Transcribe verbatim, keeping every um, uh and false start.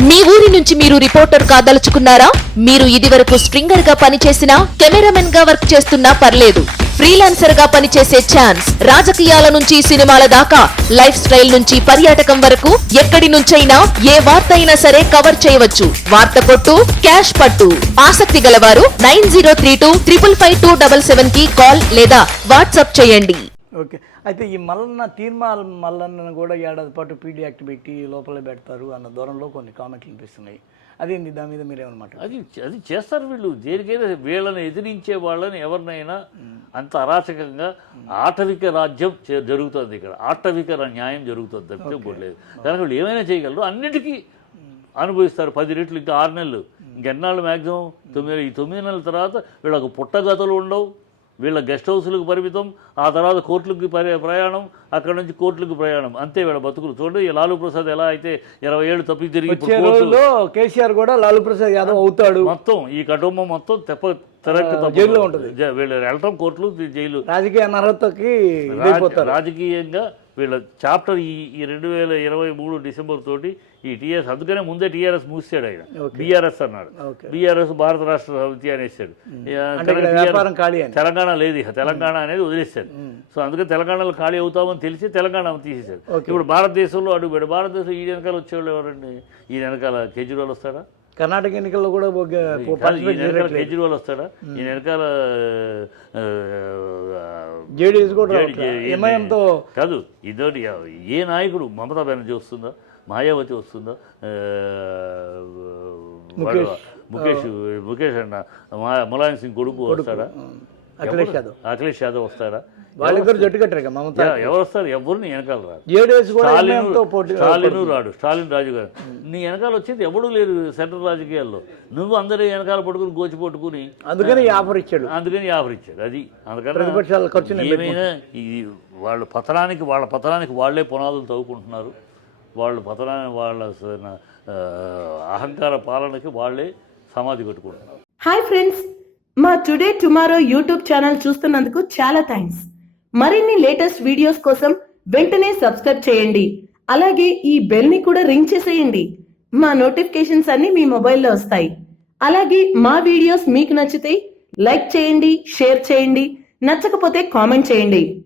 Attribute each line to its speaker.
Speaker 1: మీ ఊరి నుంచి మీరు రిపోర్టర్ కాదలుచుకున్నారా? మీరు ఇదివరకు స్ట్రింగర్ గా పనిచేసినా, కెమెరామెన్ గా వర్క్ చేస్తున్నా పర్లేదు. ఫ్రీలాన్సర్ గా పనిచేసే ఛాన్స్. రాజకీయాల నుంచి సినిమాల దాకా, లైఫ్ స్టైల్ నుంచి పర్యాటకం వరకు ఎక్కడి నుంచైనా ఏ వార్త అయినా సరే కవర్ చేయవచ్చు. వార్త కొట్టు, క్యాష్ పట్టు. ఆసక్తి గలవారు nine zero three two triple five two double seven కి కాల్ లేదా వాట్సాప్ చేయండి.
Speaker 2: ఓకే, అయితే ఈ మల్లన్న తీర్మాల మల్లన్నను కూడా ఏడాది పాటు పీడీ యాక్ట్ పెట్టి లోపల పెడతారు అన్న దూరంలో కొన్ని కామెంట్లు వినిపిస్తున్నాయి. అదేంటి, దాని మీద మీరు ఏమన్నమాట?
Speaker 3: అది అది చేస్తారు వీళ్ళు. దేనికైనా వీళ్ళని ఎదిరించే వాళ్ళని ఎవరినైనా అంత అరాచకంగా ఆటవిక రాజ్యం జరుగుతుంది ఇక్కడ. ఆటవిక న్యాయం జరుగుతుంది తప్పితే పోలేదు. కనుక వీళ్ళు ఏమైనా చేయగలరు, అన్నిటికీ అనుభవిస్తారు. పది రెట్లు ఇంకా ఆరు నెలలు ఇంకెన్నాళ్ళు మ్యాక్సిమం తొమ్మిది ఈ తొమ్మిది నెలల తర్వాత వీళ్ళకు పుట్టగతులు ఉండవు. వీళ్ళ గెస్ట్ హౌస్లకు పరిమితం, ఆ తర్వాత కోర్టులకు ప్రయాణం, అక్కడ నుంచి కోర్టులకు ప్రయాణం, అంతే వీళ్ళ బతుకులు. చూడండి, లాలూ ప్రసాద్ ఎలా అయితే ఇరవై ఏళ్ళు తప్పి తిరిగి
Speaker 2: కేసీఆర్ కూడా లాలూ ప్రసాద్ యాదవ్ అవుతాడు.
Speaker 3: మొత్తం ఈ కుటుంబం మొత్తం తెప్ప తెరక్క
Speaker 2: జైల్లో ఉంటుంది.
Speaker 3: వీళ్ళు వెళ్ళటం కోర్టులు, జైలు.
Speaker 2: రాజకీయ అనర్హతకి
Speaker 3: రాజకీయంగా వీళ్ళ చాప్టర్ ఈ ఈ రెండు వేల ఇరవై మూడు డిసెంబర్ తోటి ఈ టీఆర్ఎస్, అందుకనే ముందే టీఆర్ఎస్ మూసాడు ఆయన. బీఆర్ఎస్ అన్నాడు, బీఆర్ఎస్ భారత రాష్ట్ర సమితి అనేసాడు. తెలంగాణ లేదు, ఇక తెలంగాణ అనేది వదిలేశాడు. సో అందుకని తెలంగాణలో ఖాళీ అవుతామని తెలిసి తెలంగాణ తీసేశాడు. ఇప్పుడు భారతదేశంలో అడుగుపెడు. భారతదేశం ఈ వెనకాల వచ్చేవాళ్ళు ఎవరండి? ఈ వెనకాల కేజ్రీవాల్ వస్తాడా?
Speaker 2: కర్ణాటక ఎన్నికల్లో కూడా
Speaker 3: కేజ్రీవాల్ వస్తాడా? ఈ వెనకాల
Speaker 2: జేడీఎస్ కూడా ఎంఐఎంతో
Speaker 3: కాదు. ఇదోటి ఏ నాయకుడు? మమతా బెనర్జీ వస్తుందా? మాయావతి వస్తుందా? ముఖేష్ ముఖేష్ అన్న ములాయం సింగ్ కొడుకు వస్తాడా?
Speaker 2: అఖిలేష్ యాదవ్
Speaker 3: అఖిలేష్ యాదవ్ వస్తాడా?
Speaker 2: వాళ్ళిద్దరు జట్టు కట్టారు. మమతా
Speaker 3: ఎవరు వస్తారు? ఎవరిని వెనకాల రాడు. స్టాలిన్ రాడు, స్టాలిన్ రాజు గారు. నీ వెనకాల వచ్చేది ఎవడూ లేదు సెంట్రల్ రాజకీయాల్లో. నువ్వు అందరి వెనకాల పట్టుకుని గోచి పట్టుకుని
Speaker 2: అందుకని ఆఫర్ ఇచ్చాడు
Speaker 3: అందుకని ఆఫర్ ఇచ్చాడు అది. అందుకని ఏమైనా ఈ వాళ్ళ పతనానికి వాళ్ళ పతనానికి వాళ్లే పునాదులు తవ్వుకుంటున్నారు. వాళ్ళు పతనాన్ని వాళ్ళ అహంకార పాలనకి వాళ్లే సమాధి కట్టుకుంటున్నారు.
Speaker 4: హాయ్ ఫ్రెండ్స్, మా టుడే టుమారో యూట్యూబ్ ఛానల్ చూస్తున్నందుకు చాలా థ్యాంక్స్. మరిన్ని లేటెస్ట్ వీడియోస్ కోసం వెంటనే సబ్స్క్రైబ్ చేయండి. అలాగే ఈ బెల్ ని కూడా రింగ్ చేసేయండి. మా నోటిఫికేషన్స్ అన్ని మీ మొబైల్లో వస్తాయి. అలాగే మా వీడియోస్ మీకు నచ్చితే లైక్ చేయండి, షేర్ చేయండి, నచ్చకపోతే కామెంట్ చేయండి.